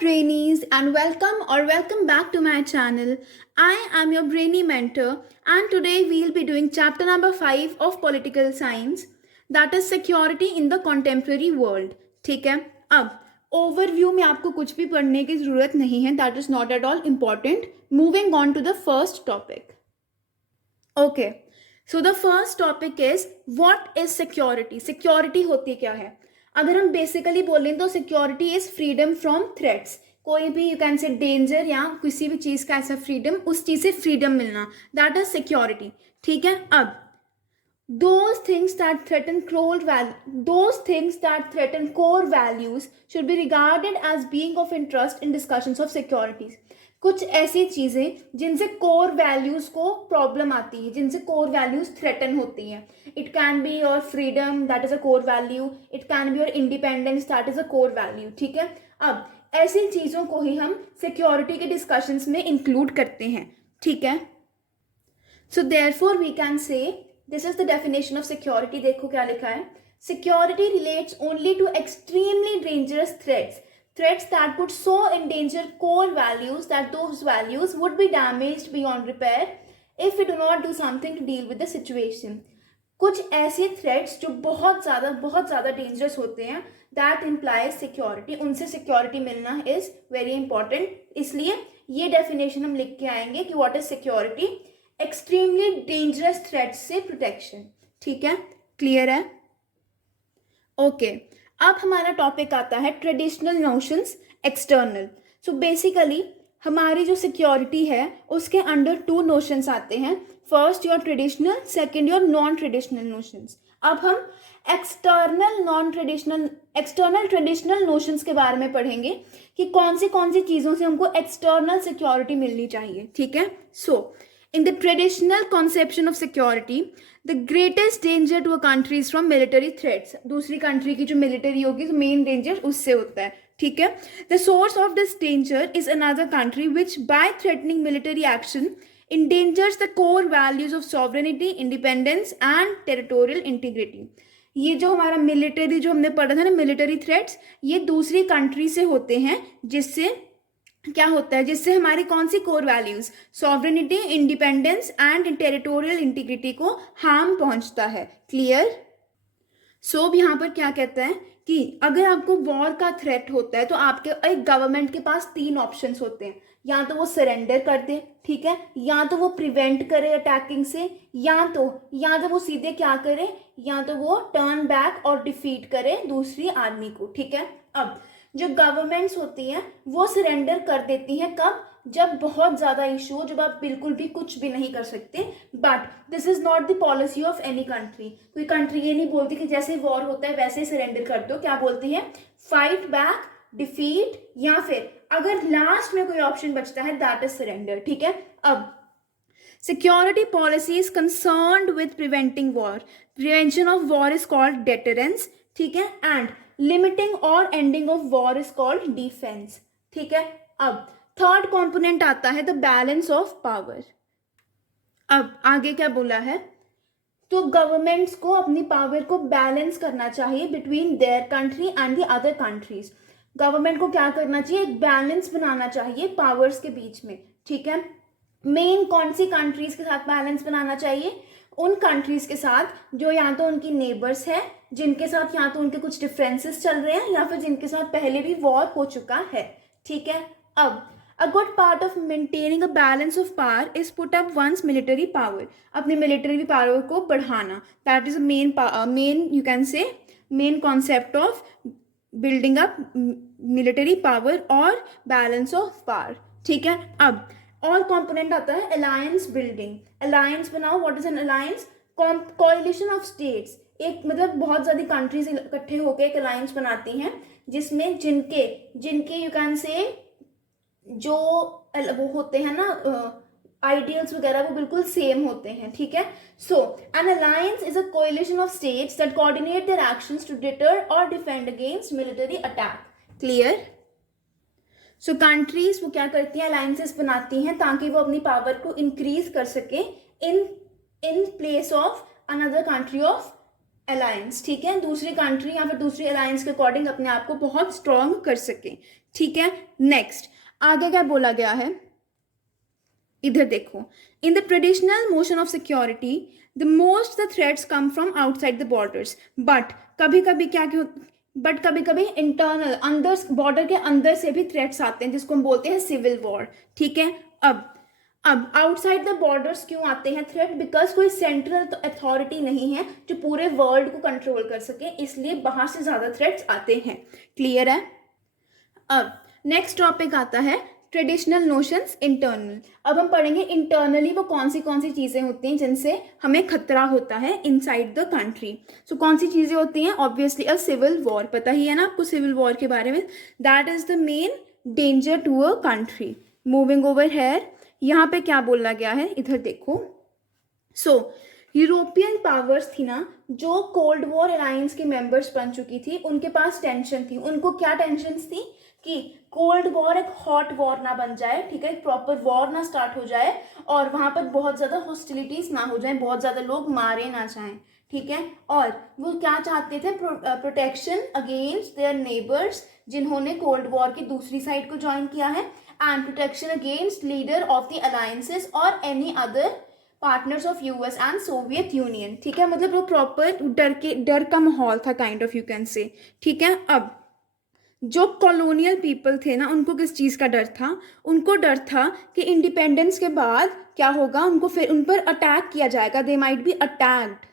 trainees, and welcome back to my channel. I am your brainy mentor, and today we'll be doing chapter number 5 of political science, that is security in the contemporary world. ठीक है, अब overview में आपको कुछ भी पढ़ने की जरूरत नहीं है, that is not at all important. Moving on to the first topic. Okay, so the first topic is what is security. Security होती क्या है? अगर हम बेसिकली बोलें तो security is freedom from threats. कोई भी यू कैन से डेंजर या किसी भी चीज़ का ऐसा फ्रीडम, उस चीज़ से फ्रीडम मिलना, दैट इज सिक्योरिटी. ठीक है, अब those things that threaten core values should be regarded as being of interest in discussions of securities. कुछ ऐसी चीज़ें जिनसे कोर वैल्यूज़ को प्रॉब्लम आती है, जिनसे कोर वैल्यूज़ थ्रेटन होती हैं. It can be your freedom, that is a core value. It can be your independence, that is a core value. ठीक है, अब ऐसी चीज़ों को ही हम सिक्योरिटी के डिस्कशंस में इंक्लूड करते हैं. ठीक है, so therefore we can say this is the definition of security. देखो क्या लिखा है. Security relates only to extremely dangerous threats that would so endanger core values that those values would be damaged beyond repair if we do not do something to deal with the situation. कुछ ऐसे threats जो बहुत ज़्यादा dangerous होते हैं, that implies security. उनसे security मिलना is very important. इसलिए ये definition हम लिख के आएंगे कि what is security? Extremely dangerous threats से protection. ठीक है, clear है? ओके, अब हमारा टॉपिक आता है traditional notions, external. So basically हमारी जो सिक्योरिटी है उसके अंडर टू नोशंस आते हैं. First your traditional, second your non traditional notions. अब हम एक्सटर्नल ट्रेडिशनल नोशंस के बारे में पढ़ेंगे कि कौन सी चीज़ों से हमको एक्सटर्नल सिक्योरिटी मिलनी चाहिए. ठीक है, सो in the traditional conception of security, the greatest danger to a country is from military threats. दूसरी कंट्री की जो मिलिट्री होगी तो मेन डेंजर उससे होता है. ठीक है, the source of this danger is another country which by threatening military action endangers the core values of sovereignty, independence and territorial integrity. ये जो हमारा मिलिट्री जो हमने पढ़ा था ना, मिलिट्री थ्रेट्स, ये दूसरी कंट्री से होते हैं. जिससे क्या होता है, जिससे हमारी कौन सी core values, sovereignty, independence and territorial integrity को हार्म पहुंचता है. क्लियर? सो यहाँ पर क्या कहता है कि अगर आपको वॉर का थ्रेट होता है तो आपके एक गवर्नमेंट के पास तीन ऑप्शंस होते हैं. या तो वो सरेंडर कर दे, ठीक है, या तो वो प्रिवेंट करे अटैकिंग से, या तो वो सीधे क्या करे, या तो वो टर्न बैक और डिफीट करे दूसरी आर्मी को. ठीक है, अब जो गवर्नमेंट्स होती हैं वो सरेंडर कर देती हैं कब? जब बहुत ज़्यादा इशू हो, जब आप बिल्कुल भी कुछ भी नहीं कर सकते. But this is not the policy of any country. कोई कंट्री ये नहीं बोलती कि जैसे वॉर होता है वैसे ही सरेंडर कर दो. क्या बोलती है? फाइट बैक, डिफीट, या फिर अगर लास्ट में कोई ऑप्शन बचता है दैट इज सरेंडर. ठीक है, अब security policy is concerned with preventing war. Prevention of war is called deterrence. ठीक है, एंड लिमिटिंग और ending of war is called defence. ठीक है, अब थर्ड कंपोनेंट आता है द बैलेंस ऑफ पावर. अब आगे क्या बोला है, तो गवर्नमेंट्स को अपनी पावर को बैलेंस करना चाहिए between their country and the other countries. Government को क्या करना चाहिए? एक बैलेंस बनाना चाहिए पावर्स के बीच में. ठीक है, मेन कौन सी कंट्रीज के साथ बैलेंस बनाना चाहिए? उन कंट्रीज के साथ जो या तो उनकी नेबर्स है, जिनके साथ या तो उनके कुछ डिफरेंसेस चल रहे हैं, या फिर जिनके साथ पहले भी वॉर हो चुका है. ठीक है, अब a good part of maintaining a balance of power is put up once military power. अपनी मिलिट्री पावर को बढ़ाना, that is main you can say main concept of building up military power और बैलेंस ऑफ पावर. ठीक है, अब और component आता है अलायंस बिल्डिंग. अलायंस बनाओ. What is an alliance? Coalition of states. एक मतलब बहुत ज़्यादा कंट्रीज इकट्ठे होकर एक अलायंस बनाती हैं जिसमें जिनके यू कैन से जो वो होते हैं ना आइडियल्स वगैरह वो बिल्कुल सेम होते हैं. ठीक है, so an alliance is a coalition of states that coordinate their actions to deter और defend against military attack. Clear? So countries वो क्या करती हैं? अलायंसेस बनाती हैं ताकि वो अपनी पावर को इंक्रीज कर सके in place of another country of alliance, ठीक है, दूसरी कंट्री या फिर दूसरी अलायंस के अकॉर्डिंग अपने आप को बहुत स्ट्रॉन्ग कर सके, ठीक है। नेक्स्ट आगे क्या बोला गया है, इधर देखो, in the traditional motion of security the most the threats come from outside the borders, but कभी कभी क्या क्यों, बट कभी कभी इंटरनल अंदर बॉर्डर के अंदर से भी थ्रेट्स आते हैं जिसको हम बोलते हैं सिविल वॉर, ठीक है। अब आउटसाइड द बॉर्डर्स क्यों आते हैं थ्रेट, बिकॉज कोई सेंट्रल अथॉरिटी नहीं है जो पूरे वर्ल्ड को कंट्रोल कर सके, इसलिए बाहर से ज़्यादा थ्रेट्स आते हैं, क्लियर है। अब नेक्स्ट टॉपिक आता है ट्रेडिशनल नोशंस इंटरनल। अब हम पढ़ेंगे इंटरनली वो कौन सी चीज़ें होती हैं जिनसे हमें खतरा होता है इनसाइड द कंट्री। सो कौन सी चीज़ें होती हैं, ऑब्वियसली अ सिविल वॉर, पता ही है ना आपको सिविल वॉर के बारे में, that is the main danger to a country. Moving over here, यहाँ पे क्या बोला गया है, इधर देखो। सो यूरोपियन पावर्स थी ना जो कोल्ड वॉर अलायंस के मेंबर्स बन चुकी थी, उनके पास टेंशन थी, उनको क्या टेंशन थी कि कोल्ड वॉर एक हॉट वॉर ना बन जाए, ठीक है, एक प्रॉपर वॉर ना स्टार्ट हो जाए और वहां पर बहुत ज़्यादा हॉस्टिलिटीज ना हो जाए, बहुत ज़्यादा लोग मारे ना जाएं, ठीक है। और वो क्या चाहते थे, प्रोटेक्शन अगेंस्ट देयर नेबर्स जिन्होंने कोल्ड वॉर की दूसरी साइड को ज्वाइन किया है, and protection against leader of the alliances और any other partners of US and Soviet union, ठीक है, मतलब वो प्रॉपर डर का माहौल था, काइंड ऑफ यू कैन से, ठीक है। अब जो कॉलोनियल पीपल थे ना उनको किस चीज़ का डर था, उनको डर था कि इंडिपेंडेंस के बाद क्या होगा, उनको फिर उन पर अटैक किया जाएगा, दे माइट बी अटैक्ड,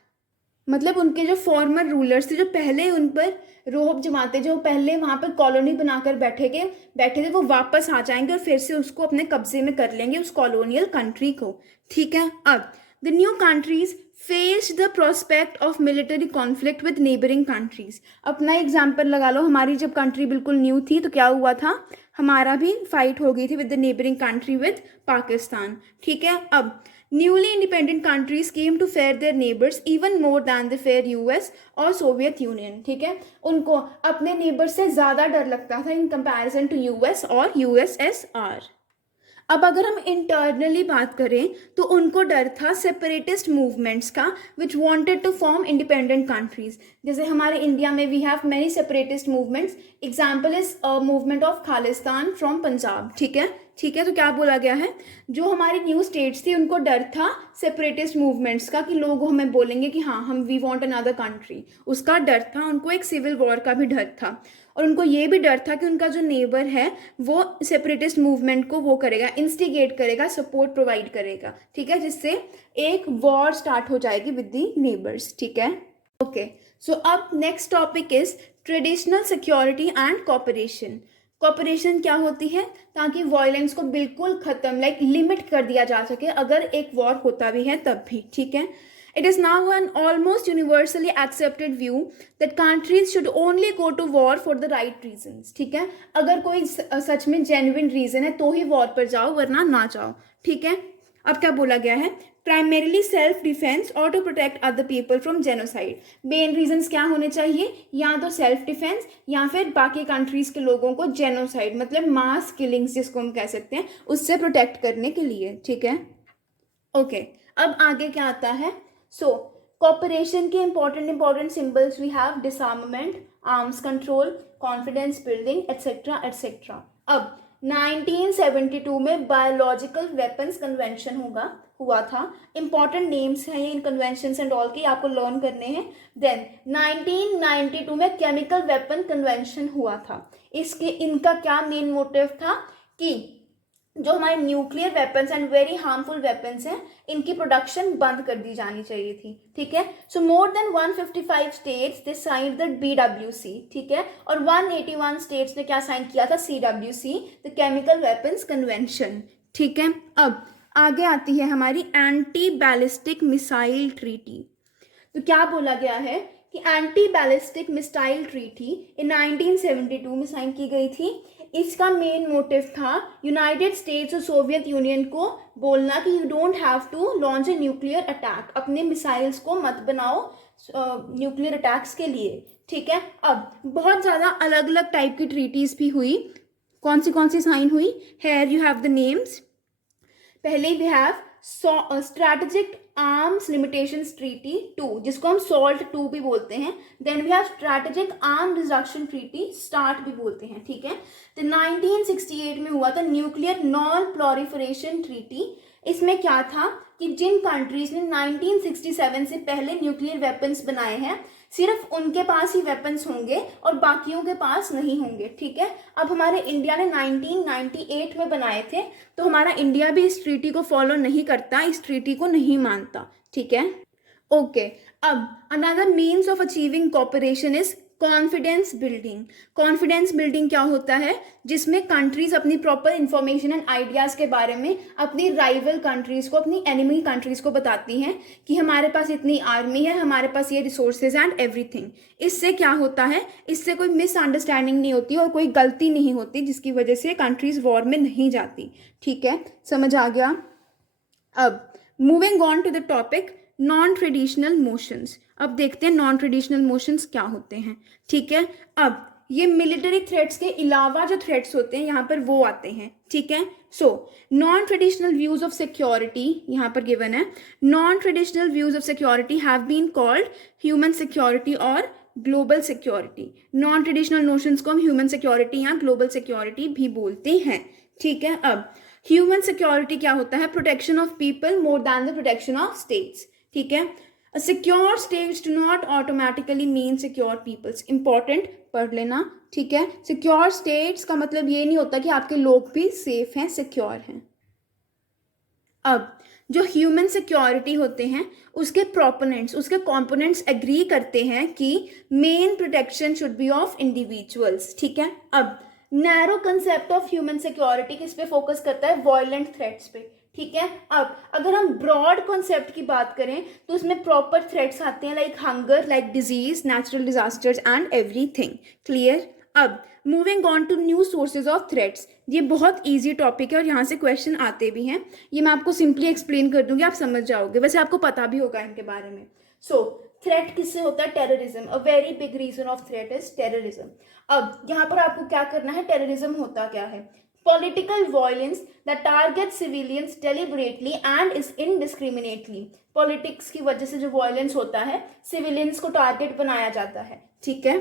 मतलब उनके जो फॉर्मर रूलर्स थे जो पहले उन पर रोब जमाते, जो पहले वहाँ पर कॉलोनी बनाकर बैठे थे, वो वापस आ जाएंगे और फिर से उसको अपने कब्जे में कर लेंगे उस कॉलोनियल कंट्री को, ठीक है। अब the new countries face the prospect of military conflict with neighbouring countries. अपना एग्जाम्पल लगा लो, हमारी जब कंट्री बिल्कुल न्यू थी तो क्या हुआ था, हमारा भी फाइट हो गई थी with the neighbouring country with Pakistan, ठीक है। अब newly independent countries came to fear their neighbours even more than the fear US और सोवियत यूनियन, ठीक है, उनको अपने नेबर से ज़्यादा डर लगता था इन कंपैरिजन टू यूएस और यूएसएसआर। अब अगर हम इंटरनली बात करें तो उनको डर था सेपरेटिस्ट मूवमेंट्स का which wanted to form independent countries, जैसे हमारे इंडिया में we have many separatist movements, example is movement of Khalistan from Punjab, ठीक है, ठीक है। तो क्या बोला गया है, जो हमारी न्यू स्टेट्स थी उनको डर था सेपरेटिस्ट मूवमेंट्स का कि लोग हमें बोलेंगे कि हाँ हम वी वांट अनदर कंट्री, उसका डर था उनको, एक सिविल वॉर का भी डर था, और उनको ये भी डर था कि उनका जो नेबर है वो सेपरेटिस्ट मूवमेंट को वो करेगा, इंस्टिगेट करेगा, सपोर्ट प्रोवाइड करेगा, ठीक है, जिससे एक वॉर स्टार्ट हो जाएगी विद दी नेबर्स, ठीक है। ओके, सो अब next topic is traditional security and cooperation. Cooperation क्या होती है, ताकि वायलेंस को बिल्कुल खत्म लिमिट कर दिया जा सके अगर एक वॉर होता भी है तब भी, ठीक है। It is now an almost universally accepted view that countries should only go to war for the right reasons, ठीक है, अगर कोई सच में जेन्युइन रीजन है तो ही वॉर पर जाओ वरना ना जाओ, ठीक है। अब क्या बोला गया है, प्राइमरीली सेल्फ डिफेंस और to protect other people from genocide. Main reasons क्या होने चाहिए, या तो सेल्फ डिफेंस या फिर बाकी कंट्रीज के लोगों को जेनोसाइड मतलब मास किलिंग्स जिसको हम कह सकते हैं उससे प्रोटेक्ट करने के लिए, ठीक है। ओके, अब आगे क्या आता है, सो कॉपरेशन के important symbols we have disarmament, arms control, confidence building etcetera etcetera. अब 1972 में बायोलॉजिकल वेपन्स कन्वेंशन हुआ था, इंपॉर्टेंट नेम्स हैं ये इन कन्वेंशंस एंड ऑल के, आपको लर्न करने हैं। देन 1992 में केमिकल वेपन कन्वेंशन हुआ था, इनका क्या मेन मोटिव था कि जो हमारे nuclear weapons and very harmful weapons हैं इनकी प्रोडक्शन बंद कर दी जानी चाहिए थी, ठीक है। So more than 155 states they signed the BWC, ठीक है, और 181 स्टेट्स ने क्या साइन किया था, CWC, the chemical weapons convention, ठीक है। अब आगे आती है हमारी एंटी बैलिस्टिक मिसाइल ट्रीटी। तो क्या बोला गया है कि anti ballistic missile treaty in 1972 में साइन की गई थी। इसका मेन मोटिव था यूनाइटेड स्टेट्स और सोवियत यूनियन को बोलना कि you don't have to launch a nuclear attack, अपने मिसाइल्स को मत बनाओ न्यूक्लियर अटैक्स के लिए, ठीक है। अब बहुत ज़्यादा अलग अलग टाइप की ट्रीटीज भी हुई, कौन सी साइन हुई, here you have the names. पहले we have strategic arms limitations treaty 2, जिसको हम सॉल्ट 2 भी बोलते हैं. Then we have strategic arm reduction treaty START भी बोलते हैं. ठीक है. तो 1968 में हुआ था न्यूक्लियर नॉन प्रोलिफरेशन ट्रीटी. इसमें क्या था कि जिन कंट्रीज ने 1967 से पहले न्यूक्लियर वेपन्स बनाए हैं, सिर्फ उनके पास ही वेपन्स होंगे और बाकियों के पास नहीं होंगे. ठीक है. अब हमारे इंडिया ने 1998 में बनाए थे, तो हमारा इंडिया भी इस ट्रीटी को फॉलो नहीं करता, इस ट्रीटी को नहीं मानता. ठीक है. ओके. अब another means of achieving cooperation is confidence building. Confidence building क्या होता है? जिसमें कंट्रीज अपनी प्रॉपर इंफॉर्मेशन एंड आइडियाज के बारे में अपनी राइवल कंट्रीज को, अपनी एनिमी कंट्रीज को बताती हैं कि हमारे पास इतनी आर्मी है, हमारे पास ये रिसोर्सेज एंड एवरीथिंग. इससे क्या होता है? इससे कोई मिसअंडरस्टैंडिंग नहीं होती और कोई गलती नहीं होती, जिसकी वजह से कंट्रीज वॉर में नहीं जाती. ठीक है. समझ आ गया. अब moving on to the topic non traditional motions. अब देखते हैं नॉन ट्रेडिशनल मोशंस क्या होते हैं. ठीक है. अब ये मिलिट्री थ्रेट्स के अलावा जो थ्रेट्स होते हैं यहाँ पर वो आते हैं. ठीक है. So non traditional views of security यहाँ पर गिवन है. Non traditional views of security have been called human security और global security. Non traditional notions को हम ह्यूमन सिक्योरिटी या ग्लोबल सिक्योरिटी भी बोलते हैं. ठीक है. अब ह्यूमन सिक्योरिटी क्या होता है? Protection of people more than the protection of states. ठीक है. Secure states do not automatically mean secure peoples. Important, पढ़ लेना. ठीक है. सिक्योर स्टेट्स का मतलब ये नहीं होता कि आपके लोग भी सेफ हैं, सिक्योर हैं. अब जो ह्यूमन सिक्योरिटी होते हैं उसके प्रोपोनेंट्स, उसके कंपोनेंट्स एग्री करते हैं कि main protection should be of individuals. ठीक है. अब narrow concept of human security किस पे फोकस करता है? वायलेंट थ्रेट्स पे. ठीक है. अब अगर हम ब्रॉड कॉन्सेप्ट की बात करें तो उसमें प्रॉपर थ्रेट्स आते हैं like hunger, like disease, natural disasters and everything. Clear. अब moving on to new sources of threats. ये बहुत इजी टॉपिक है और यहाँ से क्वेश्चन आते भी हैं. ये मैं आपको सिंपली एक्सप्लेन कर दूंगी, आप समझ जाओगे. वैसे आपको पता भी होगा इनके बारे में. सो थ्रेट किससे होता है? Terrorism. A very big reason of threat is terrorism. अब यहाँ पर आपको क्या करना है? टेररिज्म होता क्या है? Political violence that targets civilians deliberately and is indiscriminately. Politics की वजह से जो violence होता है, civilians को target बनाया जाता है. ठीक है.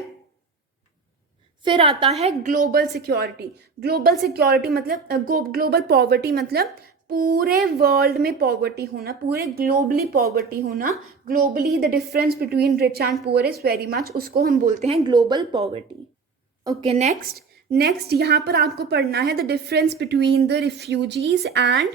फिर आता है ग्लोबल सिक्योरिटी. ग्लोबल सिक्योरिटी मतलब ग्लोबल पॉवर्टी, मतलब पूरे वर्ल्ड में पॉवर्टी होना, पूरे ग्लोबली पॉवर्टी होना. Globally the difference between rich and poor is very much, उसको हम बोलते हैं ग्लोबल पॉवर्टी. ओके. नेक्स्ट यहाँ पर आपको पढ़ना है the difference between the refugees and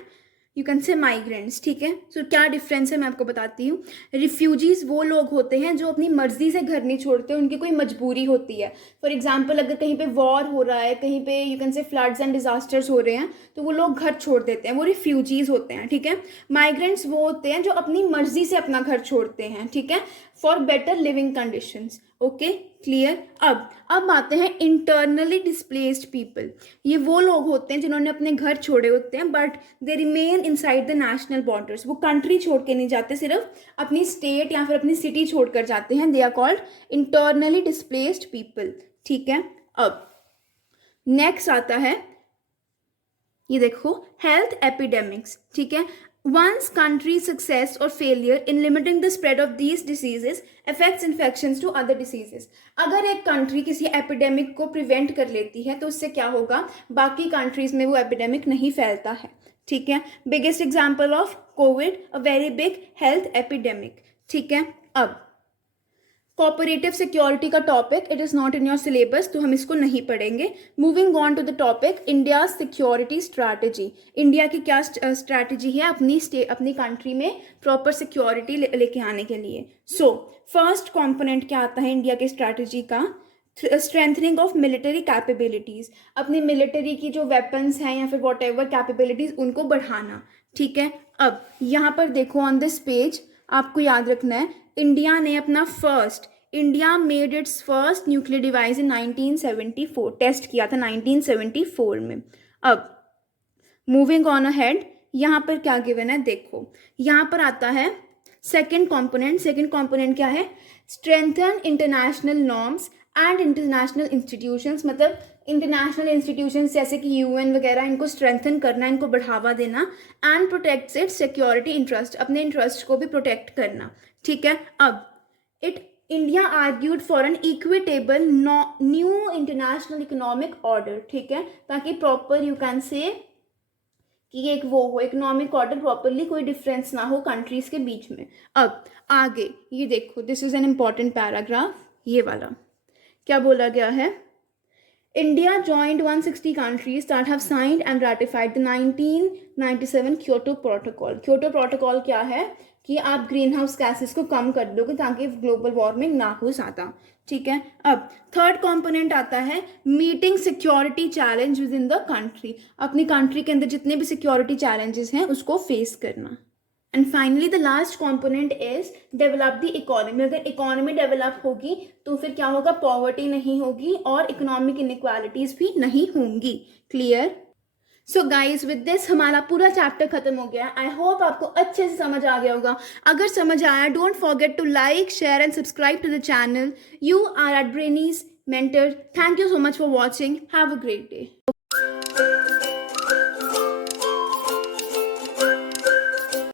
you can से माइग्रेंट्स. ठीक है. सो क्या डिफरेंस है मैं आपको बताती हूँ. रिफ्यूजीज वो लोग होते हैं जो अपनी मर्जी से घर नहीं छोड़ते, उनकी कोई मजबूरी होती है. फॉर एग्जाम्पल अगर कहीं पे वॉर हो रहा है, कहीं पे यू कैन से फ्लड्स एंड डिजास्टर्स हो रहे हैं, तो वो लोग घर छोड़ देते हैं, वो रिफ्यूजीज होते हैं. ठीक है. माइग्रेंट्स वो होते हैं जो अपनी मर्जी से अपना घर छोड़ते हैं. ठीक है. For better living conditions. Okay. Clear. अब आते हैं इंटरनली डिस्प्लेस्ड पीपल. ये वो लोग होते हैं जिन्होंने अपने घर छोड़े होते हैं but they remain inside the national borders. वो कंट्री छोड़ के नहीं जाते, सिर्फ अपनी स्टेट या फिर अपनी सिटी छोड़कर जाते हैं. They are called internally displaced people. ठीक है. अब नेक्स्ट आता है, ये देखो, हेल्थ एपिडेमिक्स. ठीक है. One's country's success or failure in limiting the spread of these diseases affects infections to other diseases. अगर एक कंट्री किसी एपिडेमिक को प्रिवेंट कर लेती है तो उससे क्या होगा? बाकी कंट्रीज में वो एपिडेमिक नहीं फैलता है. ठीक है. Biggest example of Covid, a very big health epidemic. ठीक है. अब कोऑपरेटिव सिक्योरिटी का topic, it is not in your syllabus, तो हम इसको नहीं पढ़ेंगे. Moving on to the topic India security strategy. India की क्या स्ट्रैटेजी है अपनी कंट्री में प्रॉपर सिक्योरिटी लेके आने के लिए. सो फर्स्ट कंपोनेंट क्या आता है इंडिया की स्ट्रैटेजी का? Strengthening of military capabilities. अपनी मिलिट्री की जो वेपन्स हैं या फिर वॉट एवर कैपेबिलिटीज़, उनको बढ़ाना. ठीक है. अब यहाँ पर देखो ऑन दिस पेज, आपको याद रखना है इंडिया ने अपना India made its first nuclear device in 1974. Test किया था 1974 में. अब मूविंग ऑन अहेड, यहाँ पर क्या गिवन है देखो. यहाँ पर आता है सेकंड कंपोनेंट क्या है? Strengthen international norms and international institutions, मतलब इंटरनेशनल इंस्टीट्यूशंस जैसे कि यूएन वगैरह, इनको स्ट्रेंथन करना, इनको बढ़ावा देना. And protects its security interest, अपने इंटरेस्ट को भी प्रोटेक्ट करना. ठीक है. अब it India argued for an equitable new international economic order. ठीक है, ताकि प्रॉपर यू कैन से कि एक वो हो इकोनॉमिक ऑर्डर, प्रॉपरली कोई डिफरेंस ना हो कंट्रीज के बीच में. अब आगे ये देखो, this is an important paragraph. ये वाला क्या बोला गया है? India joined 160 countries that have signed and ratified the 1997 Kyoto Protocol. Kyoto Protocol क्या है कि आप ग्रीन हाउस गैसेस को कम कर दोगे ताकि ग्लोबल वार्मिंग ना हो ज़्यादा. ठीक है. अब थर्ड कंपोनेंट आता है meeting security challenge with in the country. अपनी कंट्री के अंदर जितने भी सिक्योरिटी चैलेंजेस हैं उसको फेस करना. And finally the last component is develop the economy. अगर इकोनॉमी डेवलप होगी तो फिर क्या होगा? पॉवर्टी नहीं होगी और इकोनॉमिक इनइक्वालिटीज भी नहीं होंगी. Clear? So guys with this हमारा पूरा चैप्टर खत्म हो गया. आई होप आपको अच्छे से समझ आ गया होगा. अगर समझ आया, don't forget to like, share and subscribe to the channel. You are at Brainy's mentor. Thank you so much for watching. Have a great day.